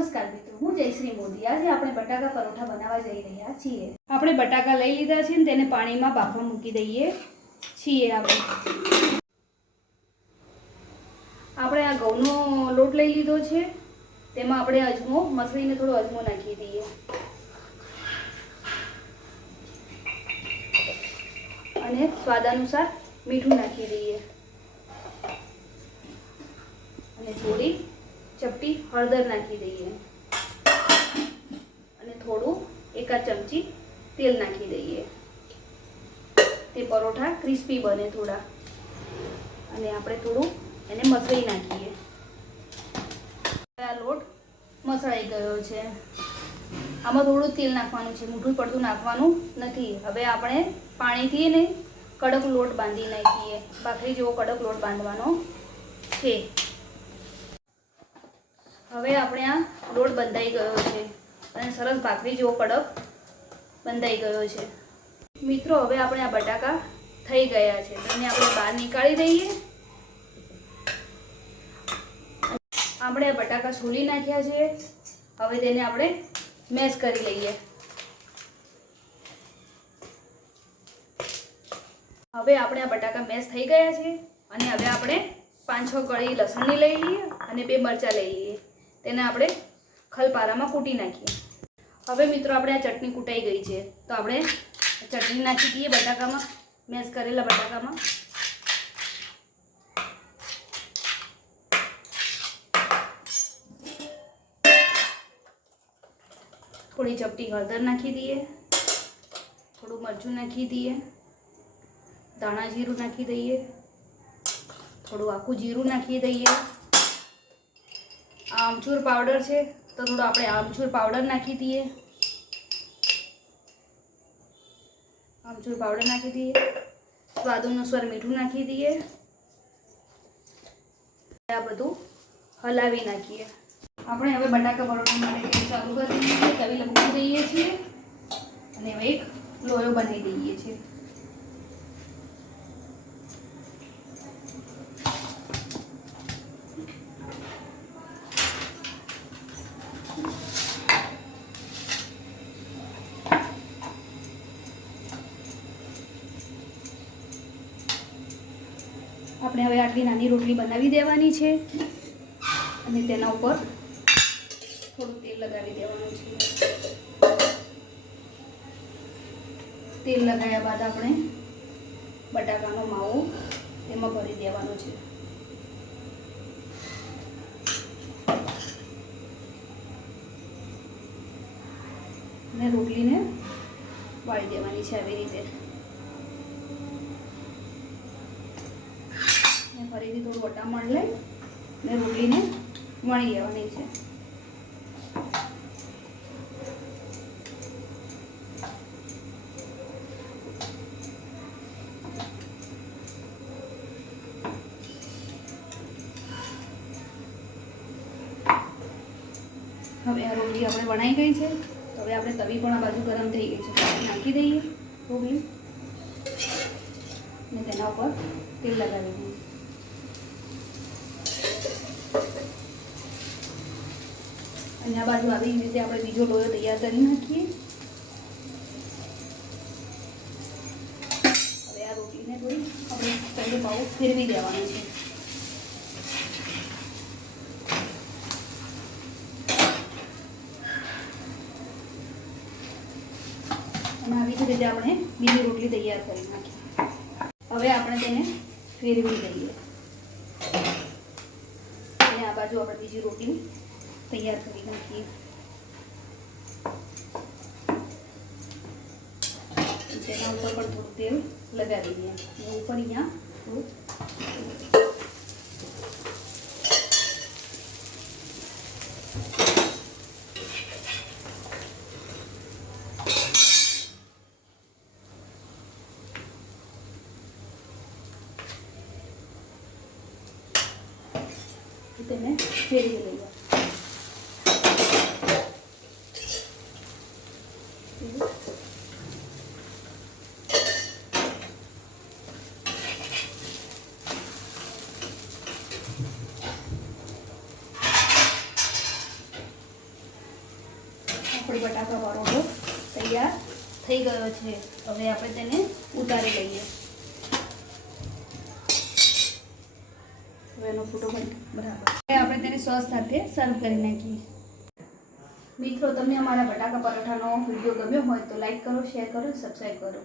નમસ્કાર મિત્રો, હું જયશ્રી મોદી. આજે આપણે બટાકા પરોઠા બનાવવા જઈ રહ્યા છીએ. આપણે બટાકા લઈ લીધા છે ને તેને પાણીમાં બાફવા મૂકી દઈએ છીએ આપણે. આપણે આ ઘઉંનો લોટ લઈ લીધો છે. તેમાં આપણે અજમો, મસળીને થોડો અજમો નાખી દઈએ. અને સ્વાદ અનુસાર મીઠું નાખી દઈએ. અને થોડી ચપટી હળદર નાખી દઈએ. અને થોડું એકાદ ચમચી તેલ નાખી દઈએ. તે પરોઠા ક્રિસ્પી બને થોડા. અને આપણે થોડું એને મસળી નાખીએ. આ લોટ મસળાઈ ગયો છે. આમાં થોડું તેલ નાખવાનું છે, મૂઠું પડતું નાખવાનું નથી. હવે આપણે પાણીથી ને કડક લોટ બાંધી નાખીએ. ભાખરી જેવો કડક લોટ બાંધવાનો છે. હવે આપણે આ લોટ બંધાઈ ગયો છે. અને સરસ ભાખરી જેવો કડક બંધાઈ ગયો છે. મિત્રો, હવે આપણે આ બટાકા થઈ ગયા છે. તેને આપણે બહાર નીકાળી દઈએ. આપણે આ બટાકા છોલી નાખ્યા છે. હવે તેને આપણે મેશ કરી લઈએ. હવે આપણે આ બટાકા મેશ થઈ ગયા છે. અને હવે આપણે પાંચ છ કળી લસણની લઈ લઈએ અને બે મરચાં લઈ લઈએ. તેને આપણે ખલપારામાં કૂટી નાખીએ. હવે મિત્રો આપણે આ ચટણી કૂટાઈ ગઈ છે. તો આપણે ચટણી નાખી દઈએ બટાકામાં મેસ કરેલા બટાકામાં. થોડી ચપટી હળદર નાખી દઈએ. થોડું મરચું નાખી દઈએ. ધાણા જીરું નાખી દઈએ. થોડું આખું જીરું નાખી દઈએ. આમચૂર પાવડર છે, તો થોડું આપણે આમચૂર પાવડર નાખી દઈએ. આમચૂર પાવડર નાખી દઈએ. સ્વાદ અનુસાર મીઠું નાખી દઈએ. આ બધું હલાવી નાખીએ. આપણે હવે બટાકા પરોઠા માટે ગેસ ચાલુ કરી દઈએ તવી લગાવી દઈએ છીએ. અને હવે એક લોયો બનાવી દઈએ છીએ. આપણે હવે આટલી નાની રોટલી બનાવી દેવાની છે. અને તેના ઉપર થોડું તેલ લગાવી દેવાનું છે. તેલ લગાવ્યા બાદ આપણે બટાકાનો માવો તેમાં ભરી દેવાનો છે. અને રોટલીને વાળી દેવાની છે આવી રીતે ને વટામણ લઈ ને રોટલીને વણી લેવાની છે. હવે આ રોટલી આપણે વણાઈ ગઈ છે. તો હવે આપણે તવી પણ આ બાજુ ગરમ થઈ ગઈ છે. નાખી દઈએ રોટલી. ને તેના ઉપર તેલ લગાવી દઈએ. અને આ બાજુ આવી રીતે આપણે બીજો લોયો તૈયાર કરી નાખીએ. હવે આ રોટલીને થોડી આપણે પહેલો પાઉ ફેરવી દેવાનો છે. આવી જ રીતે આપણે બીજી રોટલી તૈયાર કરી નાખીએ હવે આપણે તેને ફેરવી દઈએ અને આ બાજુ આપણે બીજી રોટલી તૈયાર કરી નાખીએ. તેના ઉપર પણ થોડું તેલ લગાવી દઈએ. અને ઉપર અહીંયા થોડું તેને ફેરવી લઈએ. આપણી બટાકા પરોઠો તૈયાર થઈ ગયો છે. હવે આપણે તેને ઉતારી લઈએ. એનો ફોટો બરાબર. આપણે તેને સોસ સાથે સર્વ કરી નાખીએ. મિત્રો, તમને અમારા બટાકા પરોઠાનો વીડિયો ગમ્યો હોય તો લાઈક કરો શેર કરો સબસ્ક્રાઈબ કરો.